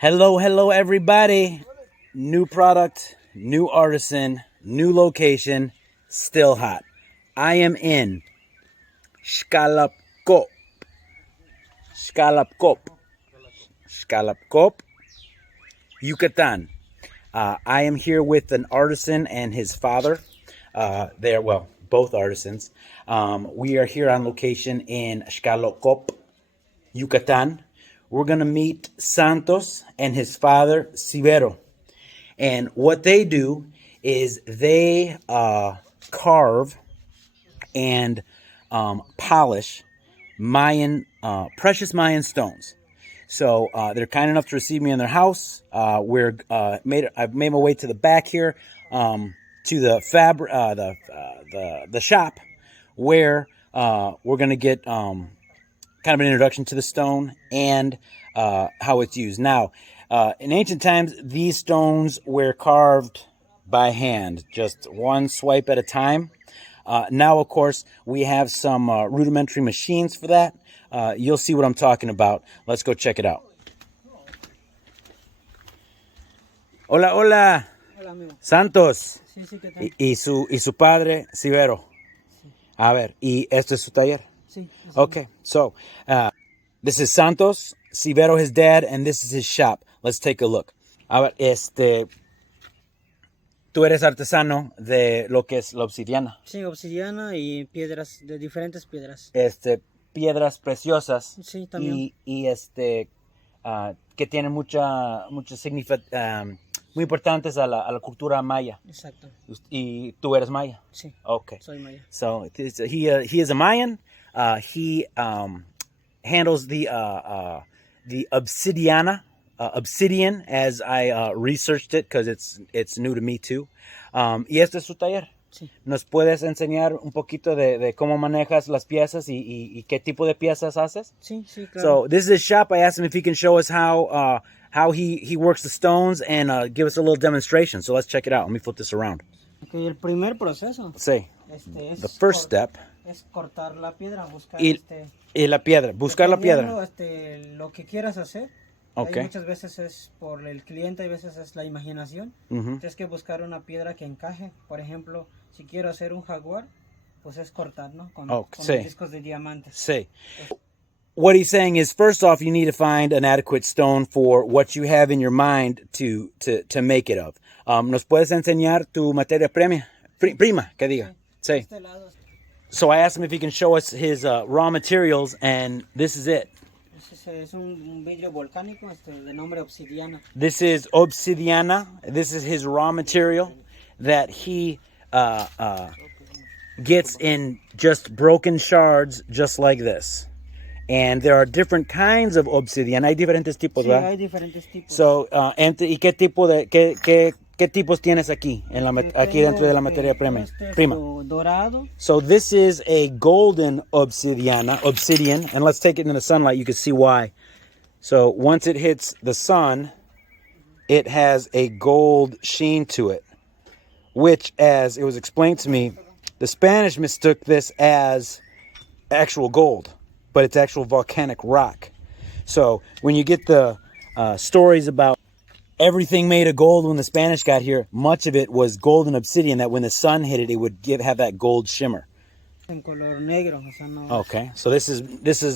Hello, everybody. New product, new artisan, new location, still hot. I am in Xcalacoop. Xcalacoop, Yucatán. I am here with an artisan and his father. Both artisans. We are here on location in Xcalacoop, Yucatán. We're going to meet Santos and his father, Sivero. And what they do is they carve and polish precious Mayan stones. So they're kind enough to receive me in their house. I've made my way to the back here to the shop where we're going to get kind of an introduction to the stone and how it's used. Now, in ancient times, these stones were carved by hand, just one swipe at a time. Now, of course, we have some rudimentary machines for that. You'll see what I'm talking about. Let's go check it out. Hola. Hola, amigo. Santos. Sí, ¿qué tal? Y su padre, Sivero. Sí. A ver, ¿y esto es su taller? Sí. Okay, so this is Santos, Sivero, his dad, and this is his shop. Let's take a look. A ver, tú eres artesano de lo que es la obsidiana. Sí, obsidiana y piedras, de diferentes piedras. Piedras preciosas. Sí, también. Y que tienen mucha muy importantes a la cultura maya. Exacto. ¿Y tú eres maya? Sí. Okay. Soy maya. So he is a Mayan. He handles the Obsidian, as I researched it because it's new to me too. Y este es su taller. Sí. ¿Nos puedes enseñar un poquito de cómo manejas las piezas y qué tipo de piezas haces? Sí, claro. So this is his shop. I asked him if he can show us how he works the stones and give us a little demonstration. So let's check it out. Let me flip this around. Okay, el primer proceso. Sí. The first step. Es cortar la piedra, buscar y la piedra, buscar la piedra. Lo que quieras hacer. Okay. Muchas veces es por el cliente, y veces es la imaginación. Tienes que buscar una piedra que encaje. Por ejemplo, si quiero hacer un jaguar, pues es cortar, ¿no? Con discos de diamantes. Sí. What he's saying is, first off, you need to find an adequate stone for what you have in your mind to make it of. ¿Nos puedes enseñar tu materia prima, que diga? Sí. So I asked him if he can show us his raw materials, and this is it. Es un vidrio volcánico de nombre Obsidiana. This is Obsidiana. This is his raw material that he gets in just broken shards, just like this. And there are different kinds of obsidian. Hay diferentes tipos, sí, ¿verdad? Hay diferentes tipos. So, ¿y qué tipos tienes aquí aquí dentro de la materia prima? Dorado. So this is a golden obsidian, and let's take it in the sunlight. You can see why. So once it hits the sun, it has a gold sheen to it, which, as it was explained to me, the Spanish mistook this as actual gold, but it's actual volcanic rock. So when you get the stories about everything made of gold when the Spanish got here, much of it was golden obsidian that when the sun hit it, it would have that gold shimmer. En color negro, o sea, no. Okay, so this is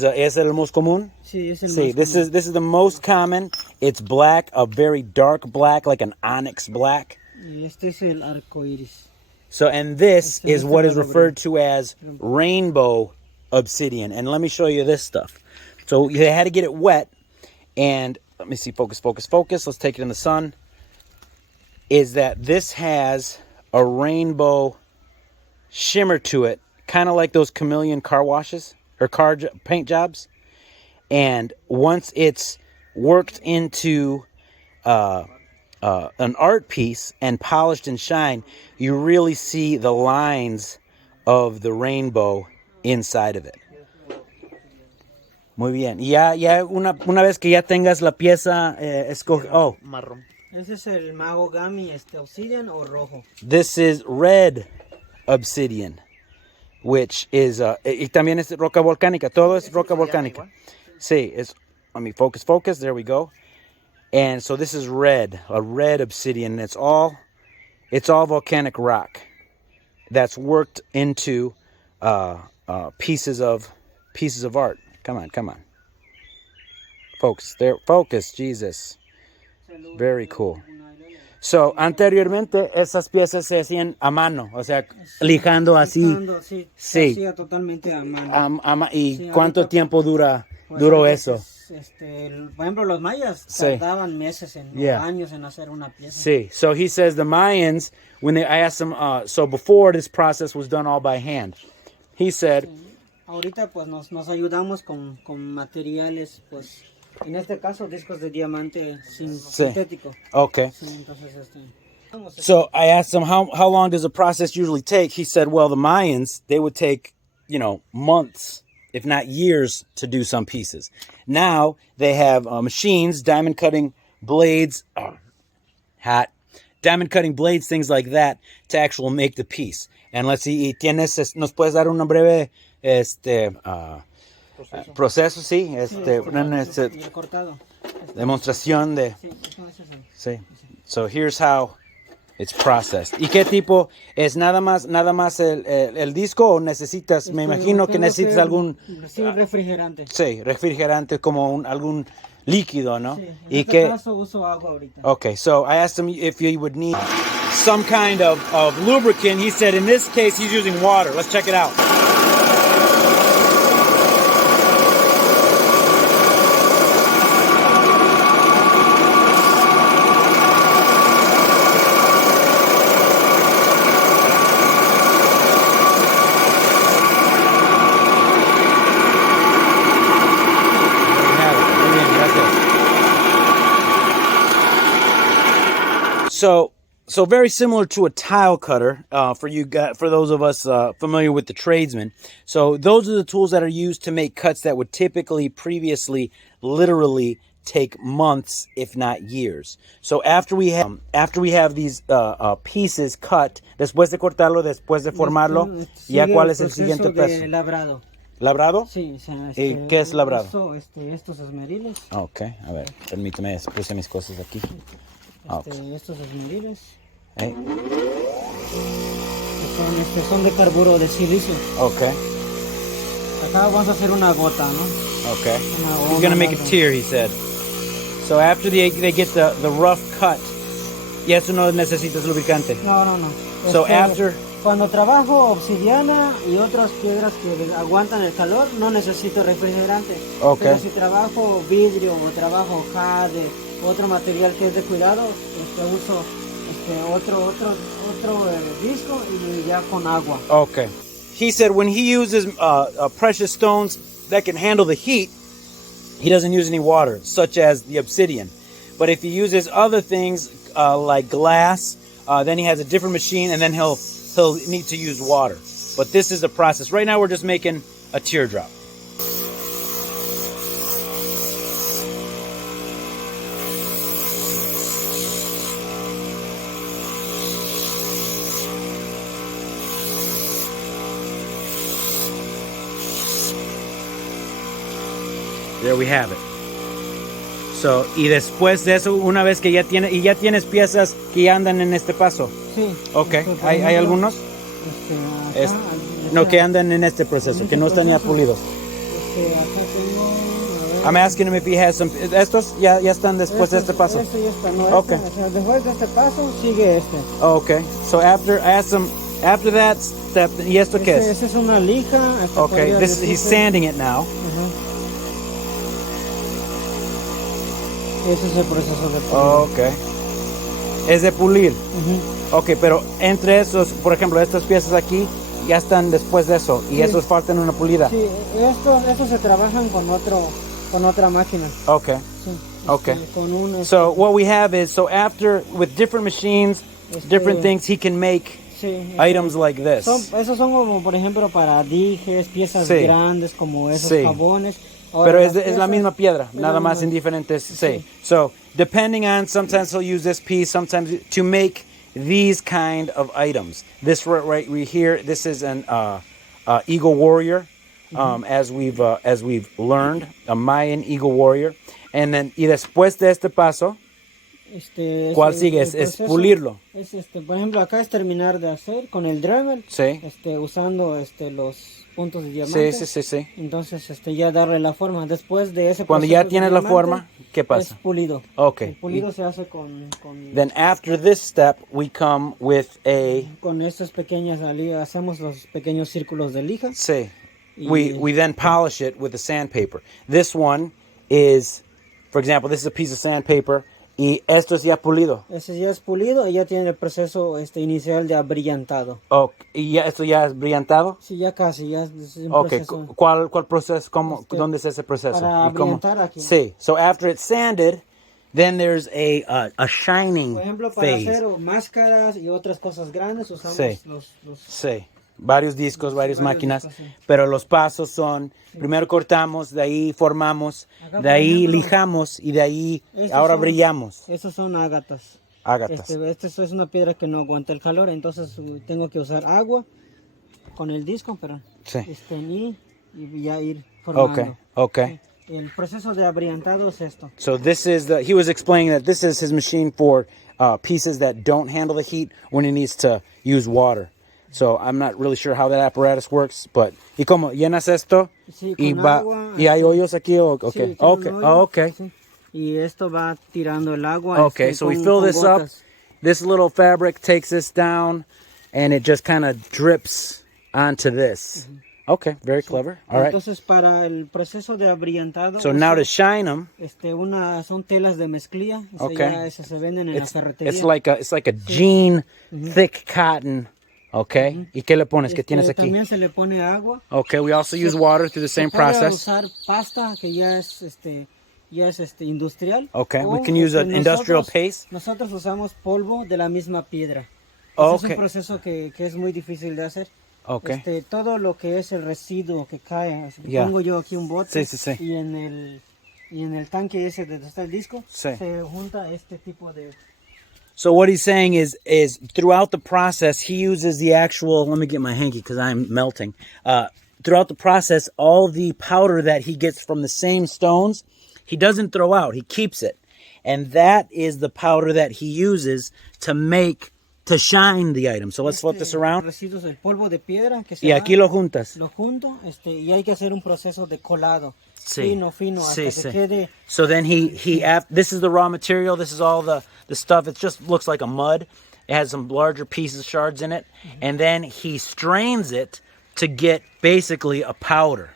¿es el most común? Sí, es el Sí, más this común. is the most common. It's black, a very dark black, like an onyx black. Y este es el arco iris. So, and this is what is referred to as rainbow obsidian. And let me show you this stuff. So they had to get it wet, and let me see, focus. Let's take it in the sun. Is that this has a rainbow shimmer to it, kind of like those chameleon car washes or paint jobs. And once it's worked into an art piece and polished and shine, you really see the lines of the rainbow inside of it. Muy bien. Y ya una vez que ya tengas la pieza marrón. Ese es el mago gami, obsidian o rojo. This is red obsidian, which is y también es roca volcánica. Todo es roca volcánica. Sí, let me focus. There we go. And so this is red, a red obsidian. It's all volcanic rock that's worked into pieces of art. Come on. Folks, focus, Jesus. Very cool. So, anteriormente esas piezas se hacían a mano, o sea, lijando así. Sí. Se Sí. hacía totalmente a mano. ¿Y Sí, cuánto ahorita, tiempo duró ahorita, eso? Por ejemplo, los mayas Sí. tardaban meses, años en hacer una pieza. Sí. So he says the Mayans, I asked him, so before this process was done all by hand, he said. Sí. Ahorita pues nos ayudamos con materiales, pues en este caso discos de diamante sintético. Okay. Sí, entonces So I asked him how long does the process usually take? He said, well, the Mayans, they would take, months, if not years, to do some pieces. Now they have machines, diamond cutting blades, diamond cutting blades, things like that, to actually make the piece. And let's see, ¿nos puedes dar un breve proceso? Sí, el cortado. Demostración de. Sí, eso es el. Sí. So here's how it's processed. ¿Y qué tipo es? Nada más el disco o necesitas? Me imagino que necesitas algún. Sí, refrigerante. Sí, refrigerante como algún líquido, ¿no? Sí, en ¿Y este qué? caso uso agua ahorita. Okay, so I asked him if he would need some kind of lubricant. He said in this case he's using water. Let's check it out. So very similar to a tile cutter for those of us familiar with the tradesmen. So those are the tools that are used to make cuts that would typically previously literally take months, if not years. So after we have these pieces cut, después de cortarlo, después de formarlo, ¿ya cuál es el siguiente paso? Labrado. ¿Labrado? Sí. ¿Y qué es labrado? Estos esmeriles. Okay, a ver, permíteme, puse mis cosas aquí. Estos esmeriles. ¿Eh? Son de carburo de silicio. Okay. Acá vamos a hacer una gota, ¿no? Okay. He's gonna make a tear, he said. So after they get the rough cut, y eso no necesitas lubricante. No. So after. Cuando trabajo obsidiana y otras piedras que aguantan el calor, no necesito refrigerante. Okay. Pero si trabajo vidrio o trabajo jade, otro material que es de cuidado, uso otro disco y ya con agua. Okay. He said when he uses precious stones that can handle the heat, he doesn't use any water, such as the obsidian. But if he uses other things like glass, then he has a different machine, and then he'll need to use water. But this is the process. Right now we're just making a teardrop. There we have it. So, y después de eso, una vez que ya tienes piezas que ya andan en este paso. Sí. Okay. ¿Hay algunos? Acá, no, que andan en este proceso, que no están ya pulidos. Acá tengo, I'm asking him if he has some. ¿Estos ya están después de este paso? Este ya está, no, Okay. Después de este paso sigue este. Oh, okay. So I asked him, after that step, ¿y esto qué es? Esta es una lija. Okay, he's sanding it now. Ese es el proceso de pulir. Oh, okay. Es de pulir. Okay, pero entre esos, por ejemplo, estas piezas aquí ya están después de eso y esos faltan una pulida. Sí, estos se trabajan con otra máquina. Okay. Sí, Okay. Con un, So what we have is, so after, with different machines, different things, he can make items like this. Esos son como, por ejemplo, para dijes, piezas grandes como esos jabones. Pero es la misma piedra, nada más en diferentes. Sí. So, depending on, sometimes he'll use this piece, sometimes to make these kind of items. This right here, this is an Eagle Warrior. as we've learned, a Mayan eagle warrior. And then, y después de este paso, ¿cuál sigue? Es pulirlo. Por ejemplo, acá es terminar de hacer con el Dremel, Sí. Usando los puntos de diamante. Sí. Entonces, ya darle la forma. Después de ese Cuando ya tienes la forma, ¿qué pasa? Es pulido. Okay. El pulido se hace con Then after this step, we come with con estas pequeñas hacemos los pequeños círculos de lija. Sí. We then polish it with the sandpaper. This one is, for example, this is a piece of sandpaper. Y esto es ya pulido. Ese ya es pulido y ya tiene el proceso inicial de abrillantado. ¿Y ya, esto ya es brillantado? Sí, ya casi, ya es un proceso. ¿Cuál proceso? ¿Dónde es ese proceso? Para brillantar aquí. Sí. So after it's sanded, then there's a shining Por ejemplo, para phase. hacer máscaras y otras cosas grandes usamos los... Sí. Varios discos, varias máquinas, discos, sí. Pero los pasos son, primero cortamos, de ahí formamos, de ahí lijamos y de ahí ahora brillamos. Esos son ágatas. Ágatas. Esta es una piedra que no aguanta el calor, entonces tengo que usar agua con el disco, y ya ir formando. Okay. El proceso de abrillantado es esto. So this is he was explaining that this is his machine for pieces that don't handle the heat when it needs to use water. So I'm not really sure how that apparatus works, but ¿y cómo llenas esto? Sí, y con va agua, y hay hoyos aquí, okay. Sí, Okay. Sí. Y esto va tirando el agua. Okay, so we fill this up. This little fabric takes this down and it just kind of drips onto this. Okay, very clever. All right. Entonces para el proceso de abrillantado. So now to shine them. Son telas de mezclilla. Okay. Esas se venden en la ferretería. It's like a jean thick cotton. Okay. ¿Y qué le pones? ¿Qué tienes aquí? También se le pone agua. Okay, we also use water through the same process. Usar pasta que ya es industrial. Okay, we can use an industrial paste. Nosotros usamos polvo de la misma piedra. Es un proceso que es muy difícil de hacer. Okay. Todo lo que es el residuo que cae, pongo yo aquí un bote y en el tanque ese donde está el disco se junta este tipo de... So what he's saying is throughout the process, he uses the actual, let me get my hanky because I'm melting. Throughout the process, all the powder that he gets from the same stones, he doesn't throw out, he keeps it. And that is the powder that he uses to shine the item. So let's flip this around. Residuos del polvo de piedra que se aquí lo juntas. Lo junto, y hay que hacer un proceso de colado. Sí. Fino, hasta que quede. So then this is the raw material. This is all the stuff. It just looks like a mud. It has some larger pieces, shards in it. And then he strains it to get basically a powder.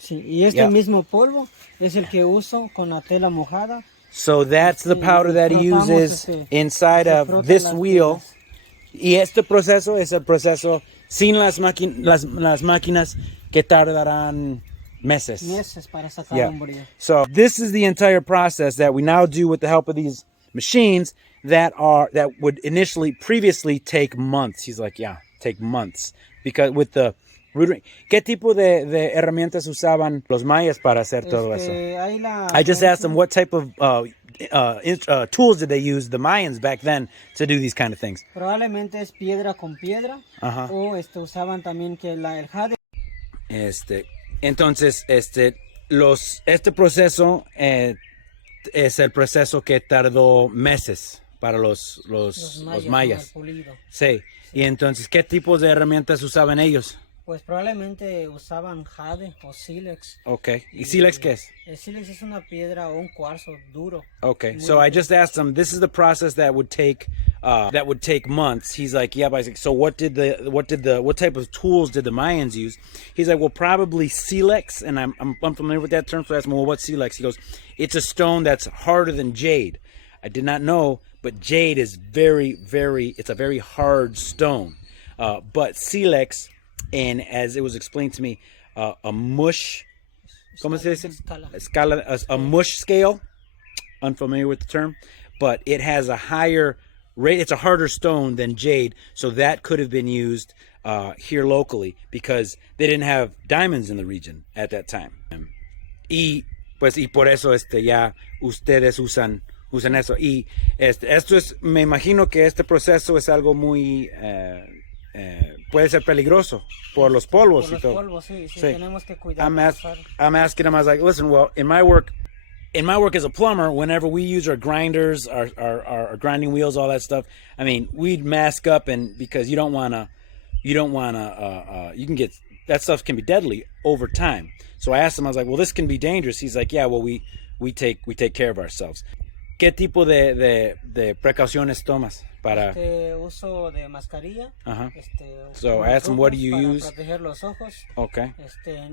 Sí, y este mismo polvo es el que uso con la tela mojada. So that's the powder that he uses inside of this wheel. Y este proceso es el proceso sin las máquinas que tardarán meses para sacar un brillo. So this is the entire process that we now do with the help of these machines that would previously take months. He's like, take months because with the rotary. ¿Qué tipo de herramientas usaban los mayas para hacer todo eso? I just asked them what type of tools did they use, the Mayans back then, to do these kind of things. Probablemente es piedra con piedra, o usaban también que el jade. Entonces, este proceso es el proceso que tardó meses para los mayas. Sí. Y entonces, ¿qué tipos de herramientas usaban ellos? Pues probablemente usaban jade o sílex. Okay. ¿Y sílex qué es? El sílex es una piedra o un cuarzo duro. Okay. So I just asked him, this is the process that would take months. He's like, yeah, but I was like, so what type of tools did the Mayans use? He's like, well, probably sílex, and I'm familiar with that term, so I asked him, well, what's sílex? He goes, it's a stone that's harder than jade. I did not know, but jade is it's a very hard stone. But sílex, and as it was explained to me, a mush, ¿cómo se dice? A mush scale, unfamiliar with the term, but it has a higher rate, it's a harder stone than jade, so that could have been used here locally because they didn't have diamonds in the region at that time. Y por eso ya ustedes usan eso. Y esto es, me imagino que este proceso es algo muy puede ser peligroso por los polvos Por y los todo. polvos, sí, Sí. tenemos que cuidar. I'm asking him, I was like, listen, well, in my work as a plumber, whenever we use our grinders, our grinding wheels, all that stuff, I mean, we'd mask up, and because you can get, that stuff can be deadly over time. So I asked him, I was like, well, this can be dangerous. He's like, yeah, well, we take care of ourselves. ¿Qué tipo de precauciones tomas para? Uso de mascarilla. So I asked him, what do you use? Para proteger los ojos. Okay.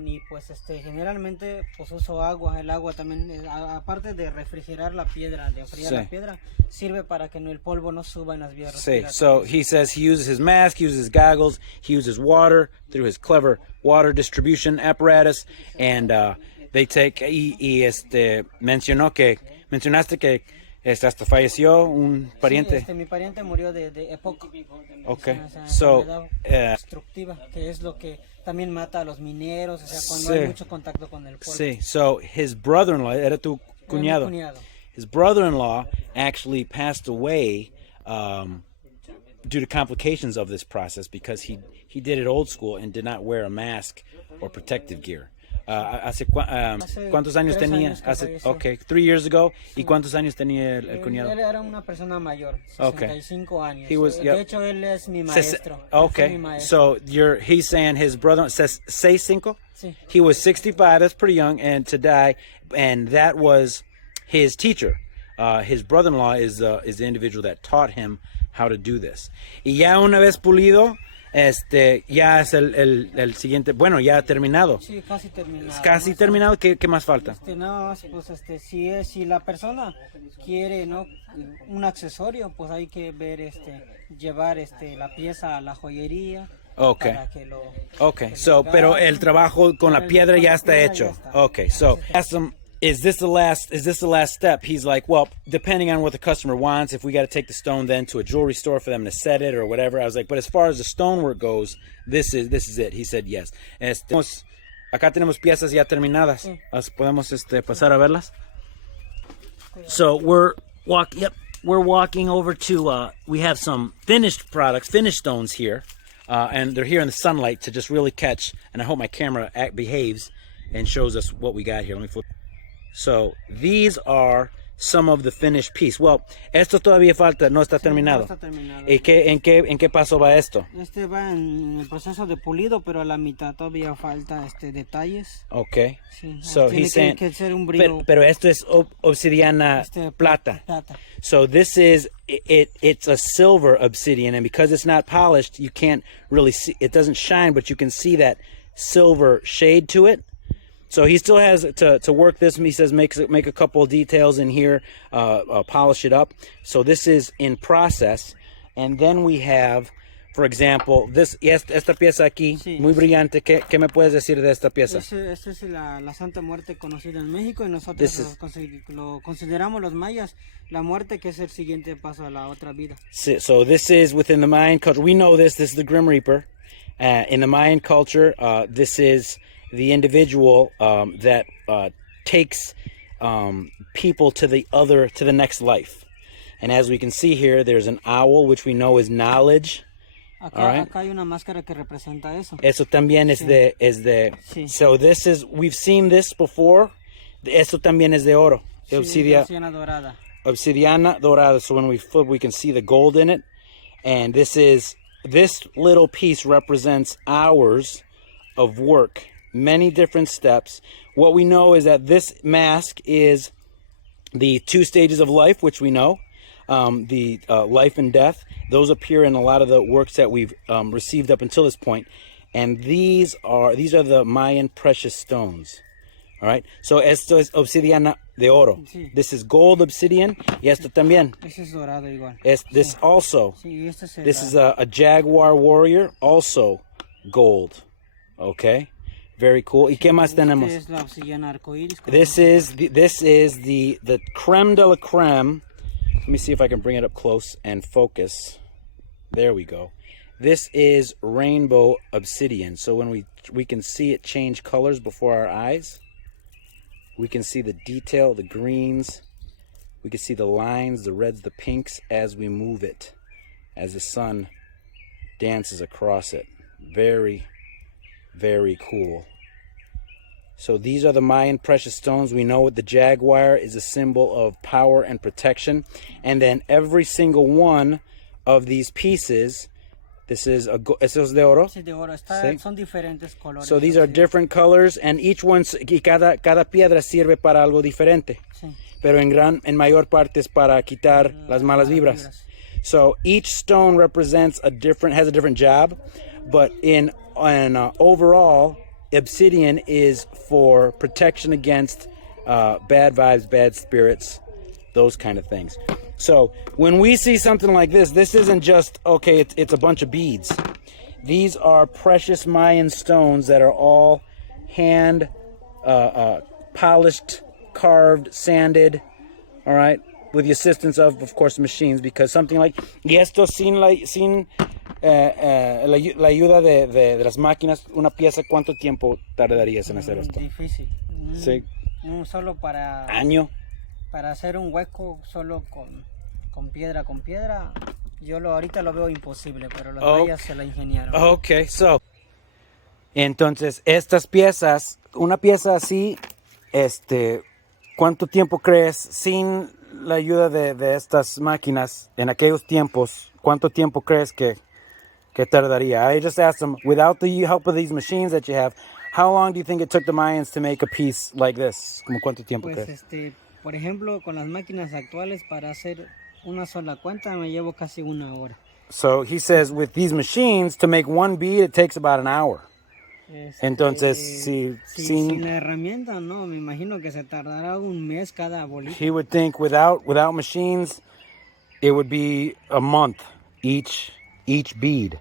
Y pues generalmente pues uso agua. El agua también, aparte de refrigerar la piedra, de enfriar la piedra, sirve para que el polvo no suba en las vías respiratorias. So he says he uses his mask, he uses his goggles, he uses water through his clever water distribution apparatus, and they take mencionaste que hasta falleció un pariente. Sí, mi pariente murió de EPOC. Okay. Enfermedad destructiva, que es lo que también mata a los mineros, o sea, cuando hay mucho contacto con el polvo. Sí. So his brother-in-law, era tu cuñado. His brother-in-law actually passed away due to complications of this process because he did it old school and did not wear a mask or protective gear. ¿Cuántos años tenía? 3 years ago. ¿Y cuántos años tenía el cuñado? Él era una persona mayor, 65 años. De hecho, él es mi maestro. Okay, so he's saying his brother says 65? Sí. He was 65, that's pretty young, and to die, and that was his teacher. His brother-in-law is the individual that taught him how to do this. Y ya una vez pulido, ya es el siguiente, bueno, ya terminado. Sí, casi terminado. Casi terminado, ¿qué más falta? Nada más, pues si la persona quiere, ¿no?, un accesorio, pues hay que ver, llevar la pieza a la joyería. Okay. Para que lo, pero el trabajo con la piedra ya está hecho. Okay, so ask him, is this the last step? He's like, well, depending on what the customer wants, if we got to take the stone then to a jewelry store for them to set it or whatever. I was like, but as far as the stonework goes, this is it. He said yes. Acá tenemos piezas ya terminadas. Sí. Podemos pasar a verlas. So we're walking over to we have some finished products, finished stones here. And they're here in the sunlight to just really catch, and I hope my camera behaves and shows us what we got here. Let me flip. So these are some of the finished piece. Well, esto todavía falta, no está terminado. No está terminado. ¿Y en qué paso va esto? Va en el proceso de pulido, pero a la mitad todavía falta detalles. Okay. Sí, so he's saying, que ser un brillo. pero esto es obsidiana plata. So this is it's a silver obsidian, and because it's not polished, you can't really see. It doesn't shine, but you can see that silver shade to it. So he still has to work this. He says make a couple of details in here, polish it up. So this is in process, and then we have, for example, esta pieza aquí, sí, muy brillante. ¿Qué me puedes decir de esta pieza? Esta es la Santa Muerte conocida en México, y nosotros lo consideramos los mayas la muerte, que es el siguiente paso a la otra vida. So this is within the Mayan culture. We know this. This is the Grim Reaper. In the Mayan culture, this is the individual that takes people to the next life. And as we can see here, there's an owl, which we know is knowledge. Acá hay una máscara que representa eso. Eso también es de Sí. So we've seen this before. Eso también es de oro. Sí, obsidiana dorada. Obsidiana dorada. So when we flip, we can see the gold in it. And this little piece represents hours of work. Many different steps. What we know is that this mask is the 2 stages of life, which we know, the life and death. Those appear in a lot of the works that we've received up until this point, and these are the Mayan precious stones. All right. So esto es obsidiana de oro. Sí. This is gold obsidian. Y esto también. Ese es dorado igual. This sí. Also. Sí, this is a jaguar warrior, also gold. Okay. Very cool. ¿Y qué más tenemos? Es la obsidiana arcoíris. This is the creme de la creme. Let me see if I can bring it up close and focus. There we go. This is rainbow obsidian. So when we can see it change colors before our eyes. We can see the detail, the greens. We can see the lines, the reds, the pinks as we move it, as the sun dances across it. Very, very cool. So these are the Mayan precious stones. We know the jaguar is a symbol of power and protection. And then every single one of these pieces, this is ¿eso es de oro? Sí, de oro. Sí. Son diferentes colores. So these are different colors, and each one, cada piedra sirve para algo diferente. Sí. Pero en mayor parte es para quitar las malas vibras. So each stone represents has a different job, but in overall, obsidian is for protection against bad vibes, bad spirits, those kind of things. So when we see something like this isn't just, okay, it's a bunch of beads. These are precious Mayan stones that are all hand polished, carved, sanded, all right, with the assistance of course, machines, because something like, y esto sin la ayuda de las máquinas, una pieza, ¿cuánto tiempo tardarías en hacer esto? Difícil. Sí. Solo para... ¿Año? Para hacer un hueco solo con piedra, yo ahorita lo veo imposible, pero los mayas se la ingeniaron. Okay, so, entonces, estas piezas, una pieza así, ¿cuánto tiempo crees, sin la ayuda de estas máquinas, en aquellos tiempos, cuánto tiempo crees que tardaría? I just asked them, without the help of these machines that you have, how long do you think it took the Mayans to make a piece like this? ¿Cómo cuánto tiempo crees? Por ejemplo, con las máquinas actuales, para hacer una sola cuenta me llevo casi una hora. So he says with these machines, to make one bead, it takes about an hour. Entonces, sin la herramienta, no, me imagino que se tardará un mes cada bolita. He would think without machines, it would be a month each bead.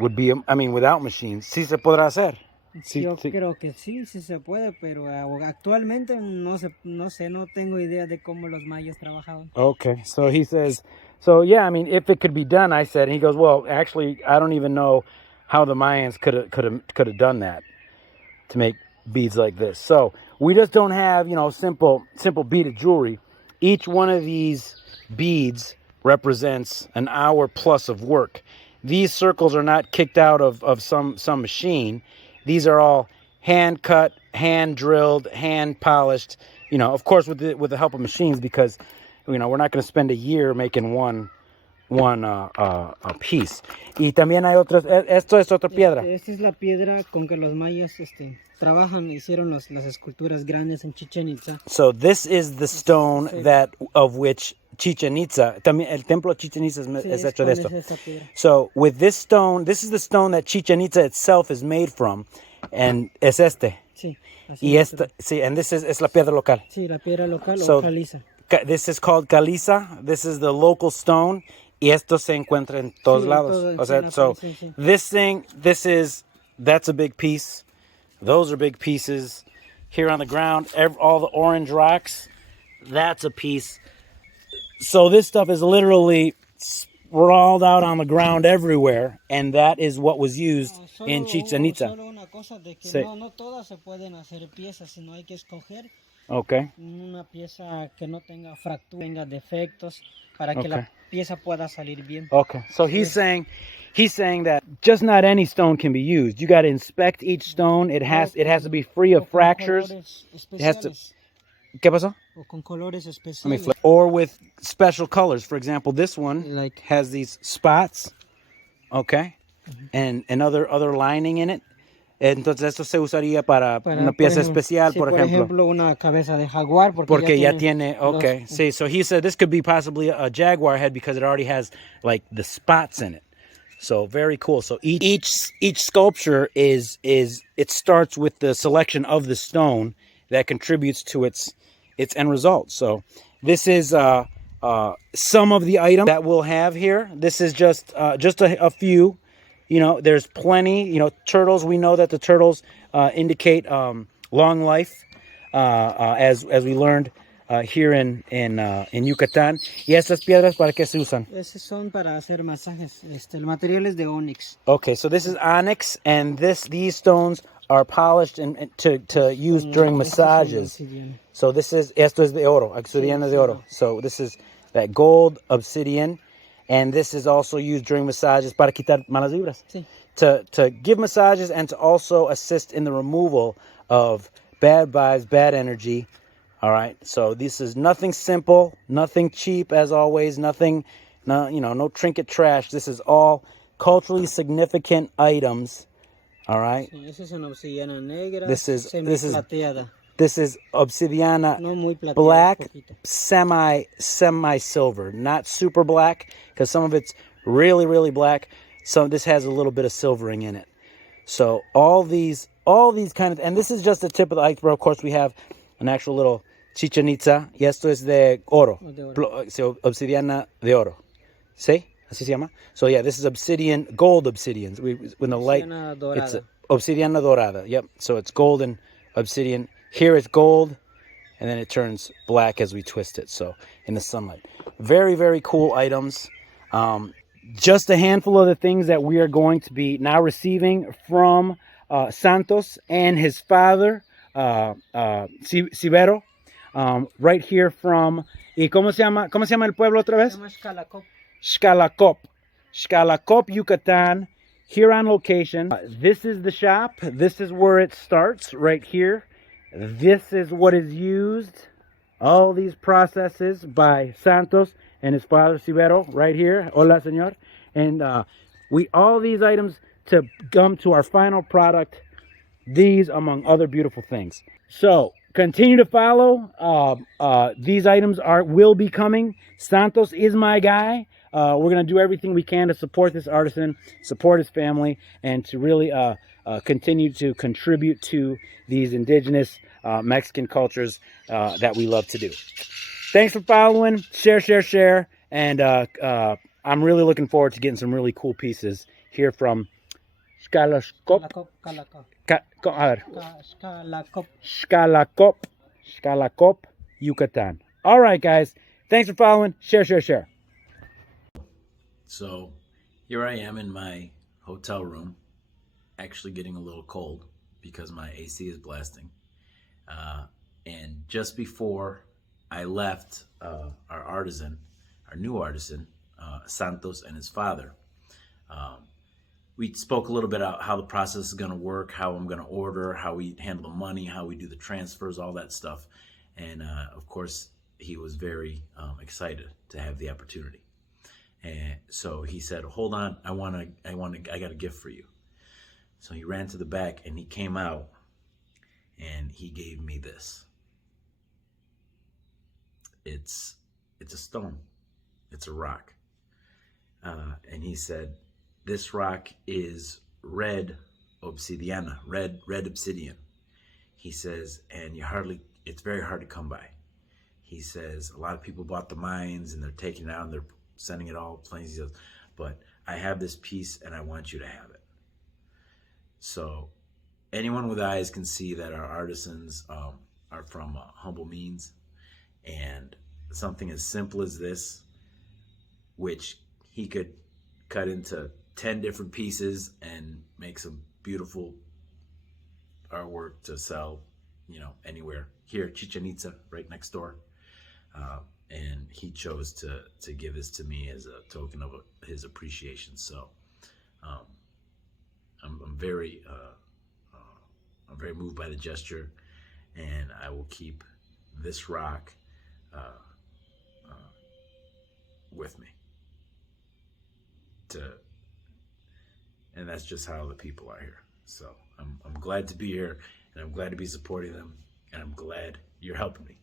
Would be, I mean, without machines. Sí se podrá hacer. Yo creo que sí se puede, pero actualmente no sé, no tengo idea de cómo los mayas trabajaban. Okay, so he says, so yeah, I mean, if it could be done, I said, and he goes, well, actually, I don't even know how the Mayans could have done that to make beads like this. So we just don't have, simple beaded jewelry. Each one of these beads represents an hour plus of work. These circles are not kicked out of some machine. These are all hand cut, hand drilled, hand polished. Of course, with the help of machines, because we're not going to spend a year making one piece. Y también hay otros. Esto es otra piedra. Esta es la piedra con que los mayas hicieron las esculturas grandes en Chichén Itzá. So this is the stone of which Chichén Itzá, también el templo de Chichén Itzá es hecho de esto. So with this stone, this is the stone that Chichén Itzá itself is made from, and es este. Sí. Y esta, sí, and this is la piedra local. Sí, la piedra local o caliza. This is called caliza. This is the local stone. Y esto se encuentra en todos lados. O sea, so this thing, that's a big piece. Those are big pieces. Here on the ground, all the orange rocks, that's a piece. So this stuff is literally sprawled out on the ground everywhere, and that is what was used in Chichén Itzá. Solo una cosa de que no todas se pueden hacer piezas, sino hay que escoger una pieza que no tenga fractura, tenga defectos, para que la pieza pueda salir bien. Okay, so he's saying that just not any stone can be used. You got to inspect each stone. It has to be free of fractures. It has to. ¿Qué pasó? O con colores especiales. Or with special colors. For example, this one has these spots, and other lining in it. Entonces esto se usaría para una pieza especial, por ejemplo, una cabeza de jaguar, porque ya tiene, sí. So he said this could be possibly a jaguar head because it already has like the spots in it. So very cool. So each sculpture is it starts with the selection of the stone that contributes to its end result. So this is some of the items that we'll have here. This is just a few. There's plenty. Turtles. We know that the turtles indicate long life, as we learned here in Yucatán. ¿Y estas piedras para qué se usan? Esas son para hacer masajes. El material es de onyx. Okay, so this is onyx, and these stones are polished and to use during massages. So esto es de oro. Obsidian es de oro. So this is that gold obsidian. And this is also used during massages para quitar malas vibras. Sí. To give massages and to also assist in the removal of bad vibes, bad energy. All right. So this is nothing simple, nothing cheap as always, nothing, no trinket trash. This is all culturally significant items. All right. Sí, esa es una obsidiana negra, This is semi-plateada. This is obsidiana No muy plateada, black, poquito. semi silver, not super black, because some of it's really black. So this has a little bit of silvering in it. So all these kind of, and this is just the tip of the iceberg. Of course, we have an actual little Chichen Itza, y esto es de oro, obsidiana de oro. ¿Sí? Así se llama. So yeah, this is obsidian, gold obsidians. When the light, it's obsidiana dorada. Yep. So it's golden obsidian. Here it's gold, and then it turns black as we twist it. So in the sunlight, very cool items. Just a handful of the things that we are going to be now receiving from Santos and his father, Sivero, right here from. ¿Y cómo se llama el pueblo otra vez? Se llama Xcalacoop. Xcalacoop. Xcalacoop, Yucatán. Here on location. This is the shop. This is where it starts, right here. This is what is used. All these processes by Santos and his father Sivero, right here. Hola, señor. And all these items to come to our final product. These, among other beautiful things. So continue to follow. These items will be coming. Santos is my guy. We're going to do everything we can to support this artisan, support his family, and to really continue to contribute to these indigenous Mexican cultures that we love to do. Thanks for following. Share. And I'm really looking forward to getting some really cool pieces here from Xcalacoop. Xcalacoop, Yucatan. All right, guys. Thanks for following. Share. So here I am in my hotel room, actually getting a little cold because my AC is blasting. And just before I left our new artisan, Santos and his father, we spoke a little bit about how the process is going to work, how I'm going to order, how we handle the money, how we do the transfers, all that stuff. And of course, he was very excited to have the opportunity. And so he said, "Hold on, I got a gift for you." So he ran to the back and he came out and he gave me this. It's a stone. It's a rock. And he said, "This rock is red obsidiana, red obsidian." He says, and it's very hard to come by. He says, a lot of people bought the mines and they're taking it out and they're sending it all planes. He says, but I have this piece and I want you to have it. So anyone with eyes can see that our artisans are from humble means, and something as simple as this, which he could cut into 10 different pieces and make some beautiful artwork to sell, anywhere. Here, Chichen Itza, right next door. And he chose to give this to me as a token of his appreciation. So I'm very moved by the gesture, and I will keep this rock with me. And that's just how the people are here. So I'm glad to be here, and I'm glad to be supporting them, and I'm glad you're helping me.